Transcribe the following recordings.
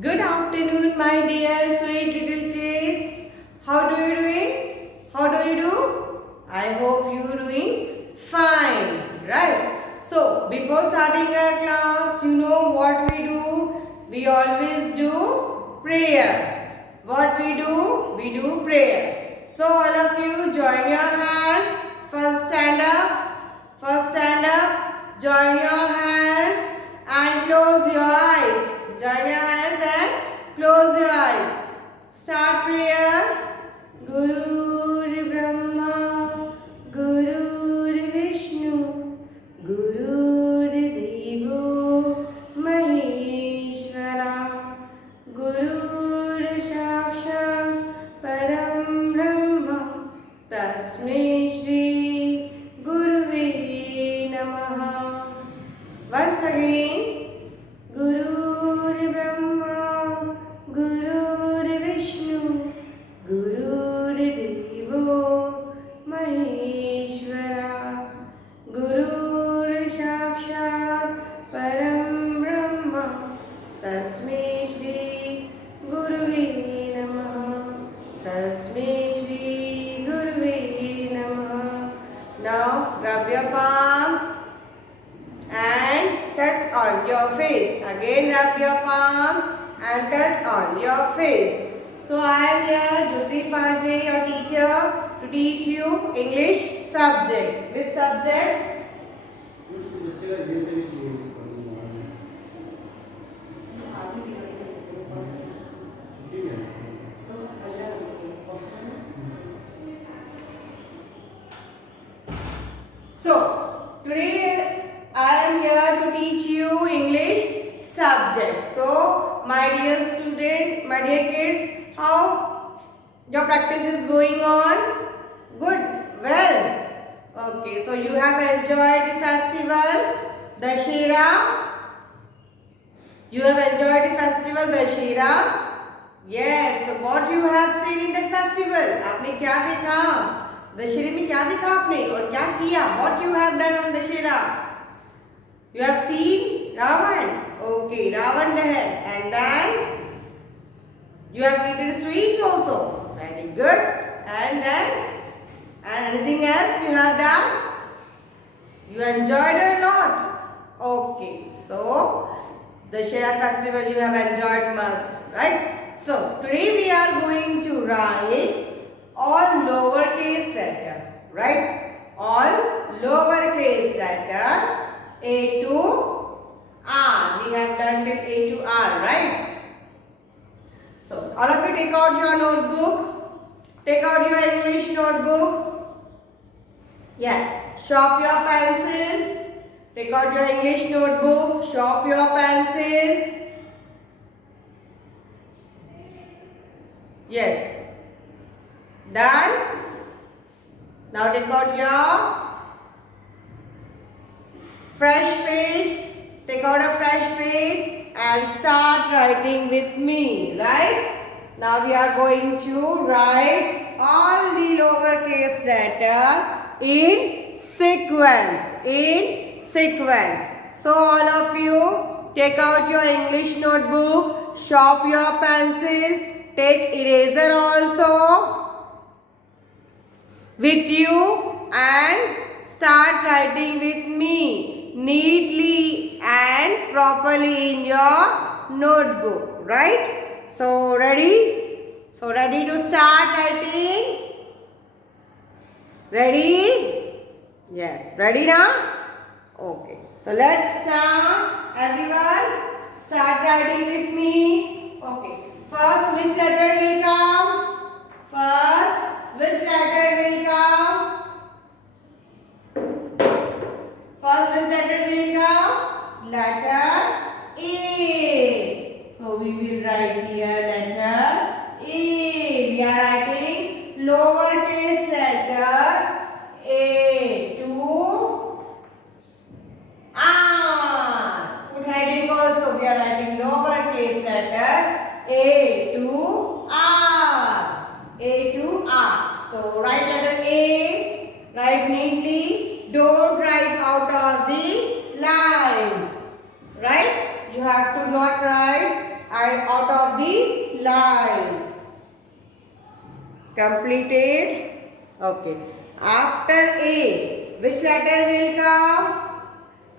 Good afternoon, my dear sweet little kids. How do you doing? How do you do? I hope you doing fine, right? So, before starting our class, you know what we do? We always do prayer. What we do? We do prayer. So, all of you join your hands. First stand up. First stand up. Join your hands and close your eyes. Join your hands and close your eyes. Start prayer. Guru Brahma, Guru Vishnu, Guru Devo Maheshwara, Guru Sakshat Param Brahma, Tasmai Shri Guruve Namaha. Once again. Guru Brahma, Guru Vishnu, Guru Devo Maheshwara, Guru Sakshat Param Brahma, Tasmai Shri Guruve Namaha, Tasmai Shri Guruve Namaha. Now rub your palms and touch on your face. Again rub your palms and touch on your face. So I am here, Jyoti Pandey, your teacher, to teach you English subject. Which subject? So today I am here to teach you English subject. So my dear student, my dear kids, how your practice is going on? Good. Well. Okay. So you have enjoyed the festival Dussehra. You have enjoyed the festival Dussehra. Yes. So what you have seen in that festival? आपने क्या देखा? दशहरे में क्या देखा आपने और क्या किया? What you have done on Dussehra? You have seen Ravan. Okay, Ravan Dahan. And then you have eaten sweets also. Very good. And then and anything else you have done? You enjoyed or not? Okay, so Dussehra festival you have enjoyed much, right? So today we are going to write all lowercase letter, right? All lowercase letter A to R. We have done till A to R, right? So all of you take out your notebook. Take out your English notebook. Yes. Sharp your pencil. Take out your English notebook. Sharp your pencil. Yes. Done. Now take out your fresh page. Take out a fresh page and start writing with me. Right? Now we are going to write all the lowercase letter in sequence. In sequence. So all of you take out your English notebook. Sharp your pencil. Take eraser also with you and start writing with me neatly and properly in your notebook, right? So ready? So ready to start writing? Ready? Yes, ready now? Okay. So let's start. Everyone start writing with me. Okay. First, which letter will come? First, which letter will come? First, which letter will come? Letter A. So, we will write here letter A. We are writing lowercase letter A to R. Put heading also. We are writing lowercase letter A to R. A to R. So write letter A. Write neatly. Don't write out of the lines. Right? You have to not write out of the lines. Completed? Okay. After A, which letter will come?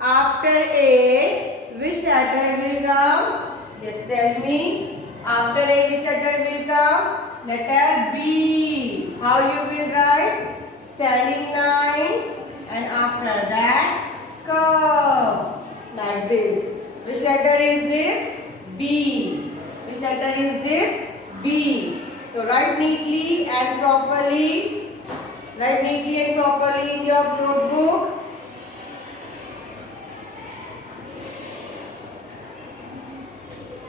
After A, which letter will come? Yes, tell me. After A, which letter will come? Letter B. How you will write? Standing line, and after that, curve. Like this. Which letter is this? B. Which letter is this? B. So write neatly and properly. Write neatly and properly in your notebook.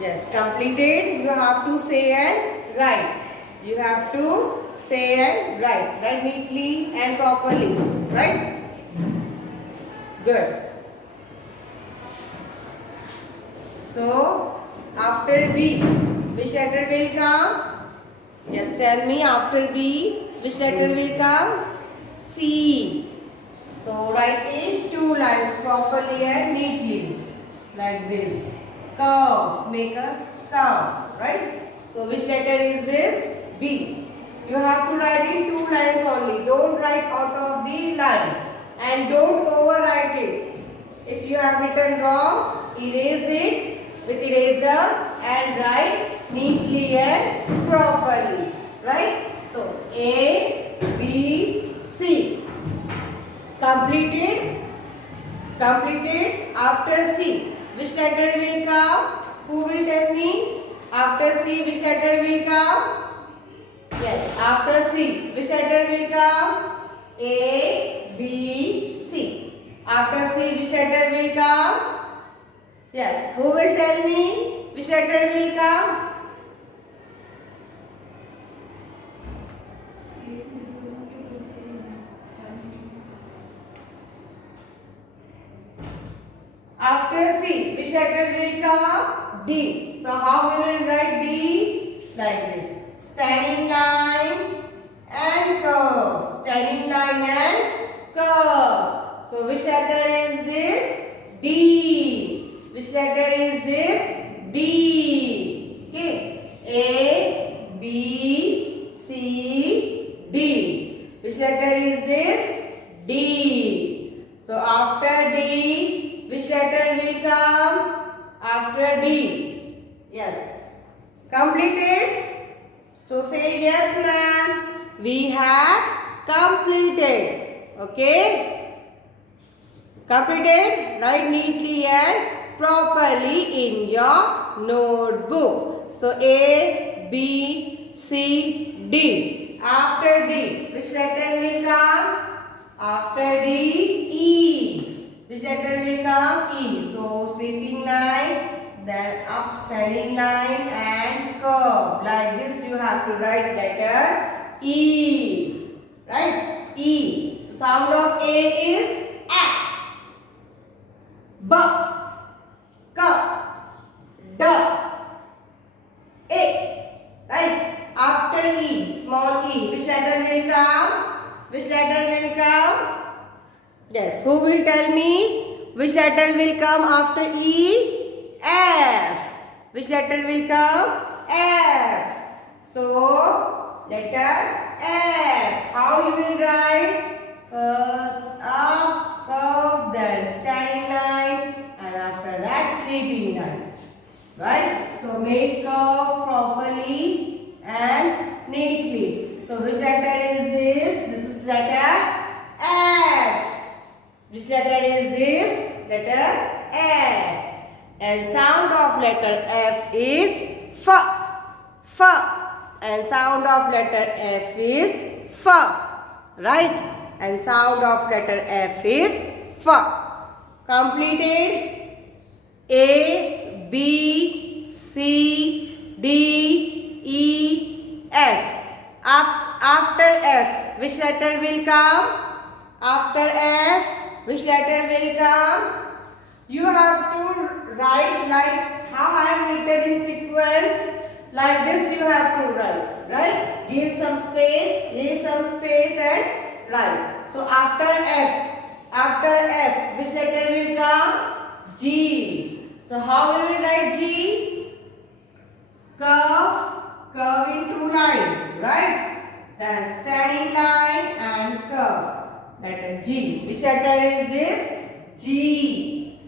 Yes, completed. You have to say and write. You have to say and write. Write neatly and properly. Right? Good. So, after B, which letter will come? Yes, tell me. After B, which letter will come? C. So, write in two lines properly and neatly. Like this. Curve. Make a curve. Right? So, which letter is this? B. You have to write in two lines only. Don't write out of the line. And don't overwrite it. If you have written wrong, erase it with eraser and write neatly and properly. Right? So, A, B, C. Completed? Completed. After C, which letter will come? Who will tell me? After C, which letter will come? Yes, after C, which letter will come? A, B, C. After C, which letter will come? Yes, who will tell me which letter will come? After C, which letter will come? D. So how we will write D? Like this. Standing line and curve. Standing line and curve. So which letter is this? D. Which letter is this? D. Okay. A, B, C, D. Which letter is this? D. So after D, which letter will come? After D. Yes. Completed? So say yes, ma'am. We have completed. Okay? Completed? Write neatly and properly in your notebook. So A, B, C, D. After D, which letter will come? After D, E. Which letter will come? E. So sweeping line, then up standing line and curve. Like this you have to write letter E. Right? E. So sound of A is A. B, K, D, A. Right? After E, small e, which letter will come? Which letter will come? Yes, who will tell me? Which letter will come after E? F. Which letter will come? F. So, letter F. How you will write? First up, curve, then standing line, and after that sleeping line. Right? So, make curve properly and neatly. So, which letter is this? This is letter F. Which letter is this? Letter F. And sound of letter F is F. F. And sound of letter F is F. Right? And sound of letter F is F. Completed? A, B, C, D, E, F. After F, which letter will come? After F, which letter will come? You have to write like how I have written in sequence. Like this you have to write. Right? Give some space and write. So after F, which letter will come? G. So how we will write G? curve in two line, right? Then standing line and curve. Letter G. Which letter is this? G.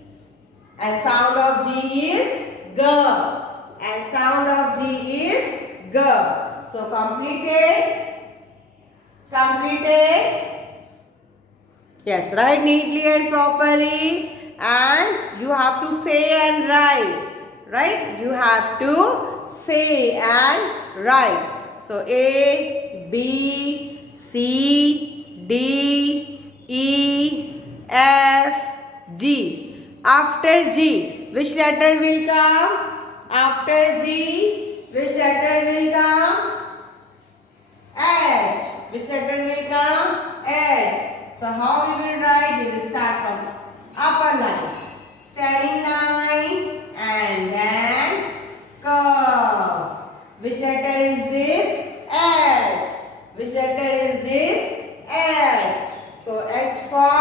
And sound of G is G. And sound of G is G. So completed. Yes, write neatly and properly, and you have to say and write. Right? You have to say and write. So A, B, C, D, E, F, G. After G, which letter will come? After G, which letter will come? H. Which letter will come? H. So how we will write? We will start from upper line, standing line, and then curve. Which letter is this? H. Which letter is this? H. So H for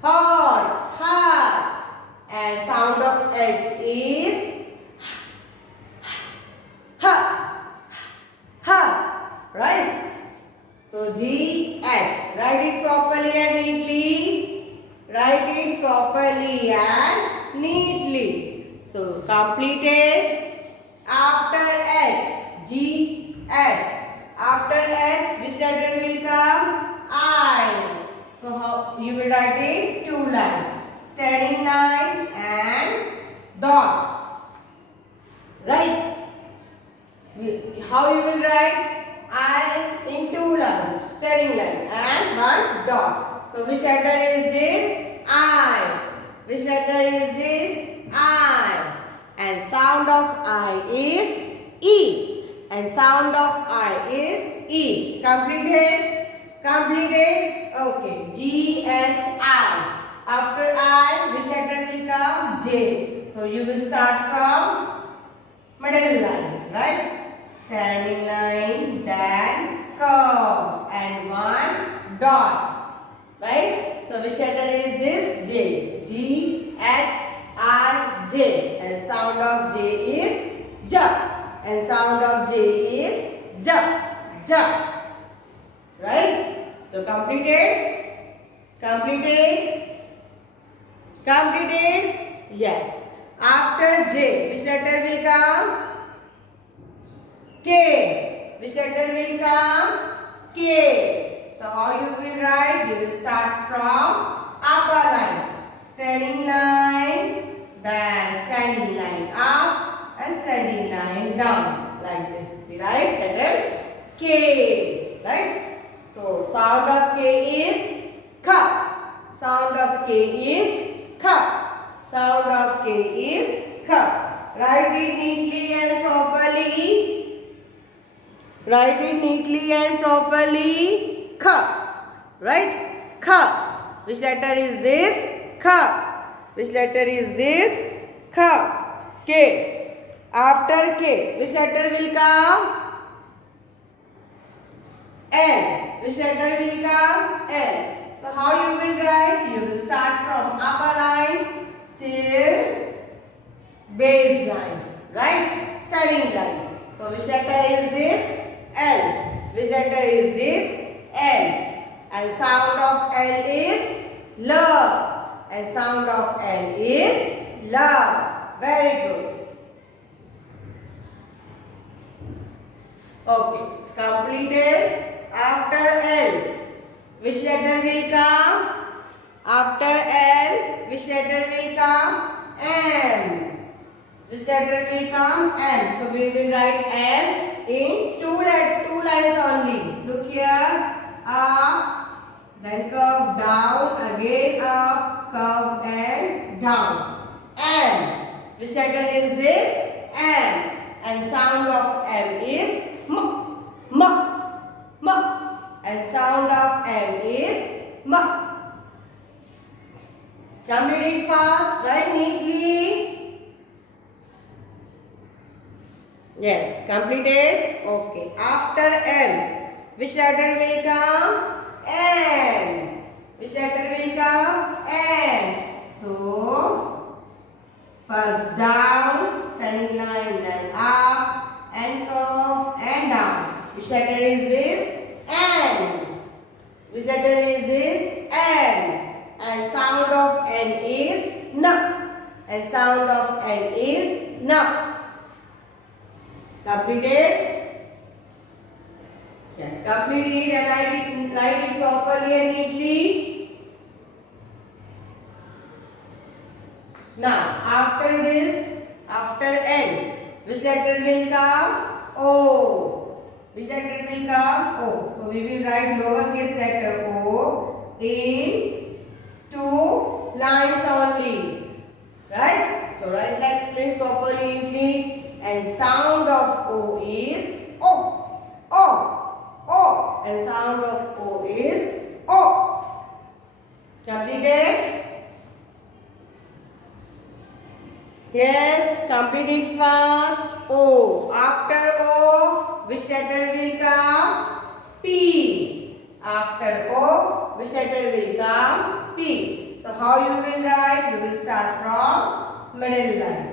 horse, heart, and sound of H is right? So G, H. Write it properly and neatly. Write it properly and neatly. So completed. After H, G, H. After H, which letter will come? I. So how you will write it? Two line. Standing line and dot. Right? How you will write? I in two lines, standing line and one dot. So which letter is this? I. Which letter is this? I. And sound of I is E. And sound of I is E. Completed? Completed? Okay. G, H, I. After I, which letter will come? J. So you will start from middle line, right? Standing line, then curve, and one dot, right? So which letter is this? J. G, H, I, J. And sound of J is J. And sound of J is J. J. Right? So completed? Completed? Completed? Yes. After J, which letter will come? K. Which letter will come? K. So how you will write? You will start from upper line. Standing line, then standing line up and standing line down. Like this. We write letter K. Right? So sound of K is K. Sound of K is K. Sound of K is K. Write it neatly and properly. Write it neatly and properly. K. Right? K. Which letter is this? K. Which letter is this? K. K. After K, which letter will come? L. Which letter will come? L. So how you will write? You will start from upper line till base line. Right? Standing line. So which letter is this? L. Which letter is this? L. And sound of L is L. And sound of L is L. Very good. Okay. Completed. After L, which letter will come? After L, which letter will come? M. Which letter will come? M. So we will write M in two lines only. Look here. Up, then curve down, again up, curve and down. M. Which letter is this? M. And sound of M is M. M. M. And sound of M is M. Complete it fast, write neatly. Yes, completed. Okay. After M, which letter will come? N. Which letter will come? N. So, first down, standing line, then up and curve and down. Which letter is this? N. Which letter is this? N. And sound of N is N. And sound of N is N. Completed? Yes, complete it and write it properly and neatly. Now, after this, after N, which letter will come? O. Which letter will come? O. So, we will write lowercase letter O in two lines only. Right? So, write that place properly, neatly. And sound of O is O. O. O. And sound of O is O. Completed? Yes, complete it fast. O. After O, which letter will come? P. After O, which letter will come? P. So how you will write? You will start from middle line.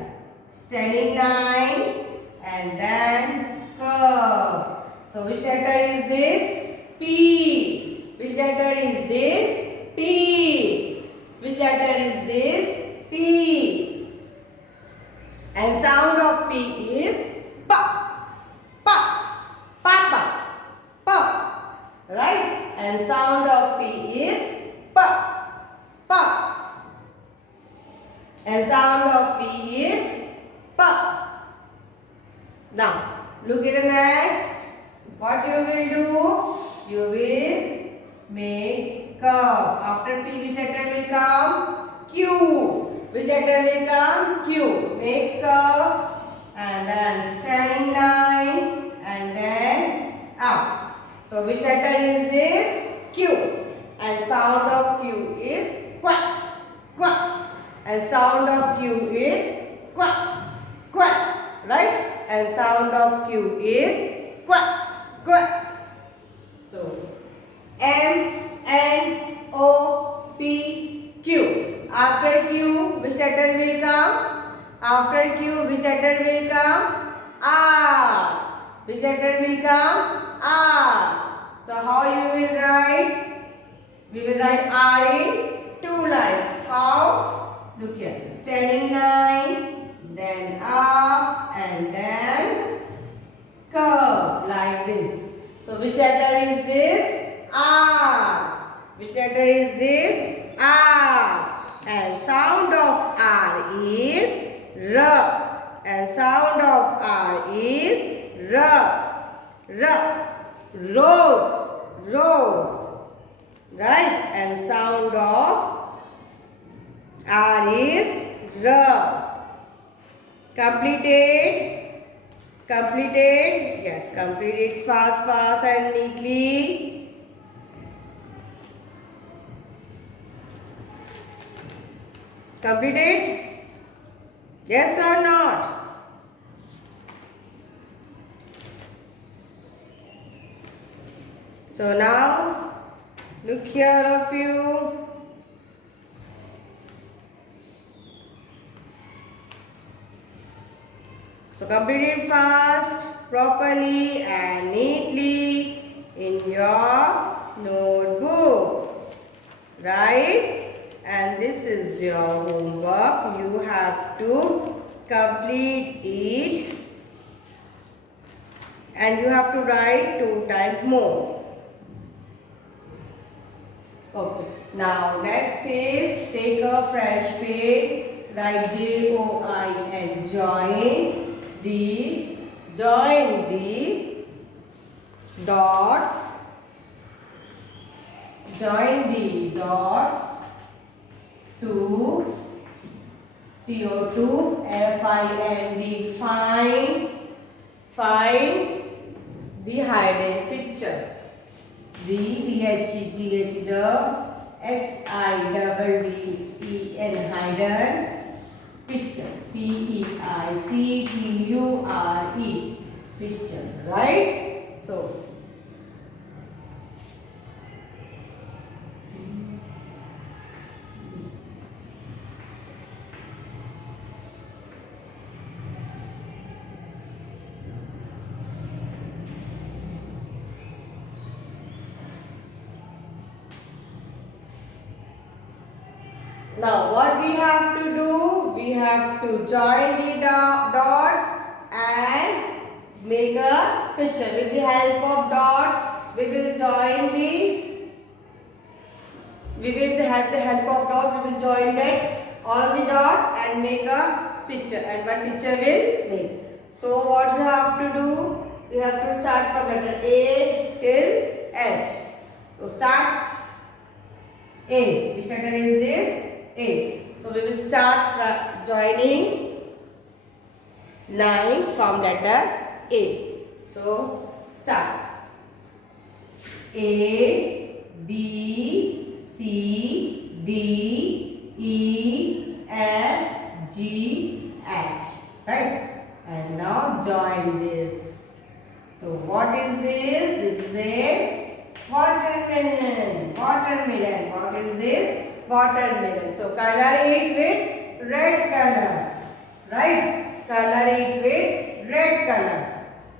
Standing line and then curve. So which letter is this? P. Which letter is this? P. Which letter is this? P. And sound of P is P. P. Papa. P. Right? And sound of P is P. P. And sound of P is P. Now, look at the next. What you will do? You will make curve. After P, which letter will come? Q. Which letter will come? Q. Make curve and then standing line and then up. So, which letter is this? Q. And sound of Q is quack, quack. And sound of Q is quack, quack. Right? And sound of Q is quack, quack. So, M, N, O, P, Q. After Q, which letter will come? After Q, which letter will come? R. Which letter will come? R. So, how you will write? We will write R in two lines. How? Look here. Standing line, then up, and then curve like this. So, which letter is this? R. Which letter is this? R. And sound of R is R. And sound of R is R. R. Rose. Rose. Right? And sound of R is R. Completed? Completed? Yes, complete it fast, fast and neatly. Completed? Yes or not? So now, look here of you. So complete it fast, properly and neatly in your notebook. Right? And this is your homework. You have to complete it. And you have to write 2 times more. Okay. Now next is take a fresh page. Write Join. Join the dots. Join the dots to TO2 FIND. Find the hidden picture. The HIDDEN hidden picture. PEICTURE picture. Right? So Now what we have to do? We have to join the dots and make a picture. With the help of dots, we will join all the dots and make a picture, and one picture will make. So what you have to do? You have to start from letter A till H. So start A. Which letter is this? A. So we will start joining line from letter A. So start. A, B, C, D, E, F, G, H. Right? And now join this. So what is this? This is a watermelon. Watermelon. What is this? Watermelon. So color it with red color. Right? Color it with red color.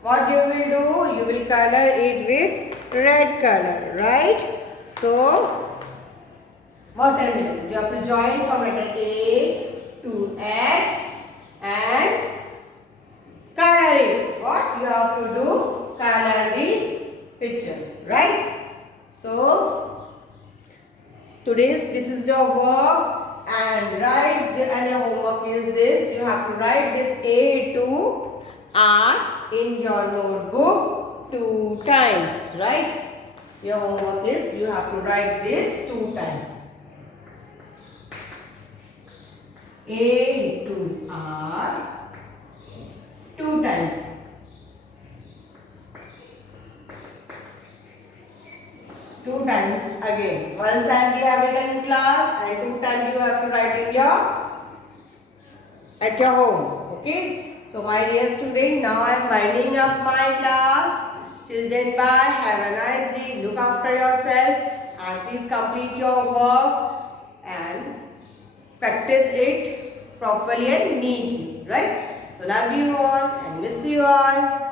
What you will do? You will color it with red color. Right? So watermelon. You have to join from letter A to H and color it. What you have to do? Color the picture. Right? So this is your work, and your homework is this. You have to write this A to R in your notebook 2 times. Right? Your homework is you have to write this 2 times. A to R 2 times. 2 times again. One time we have it in class and 2 times you have to write in at your home. Okay. So my dear student, now I am winding up my class. Till then, bye. Have a nice day. Look after yourself and please complete your work and practice it properly and neatly. Right. So love you all and miss you all.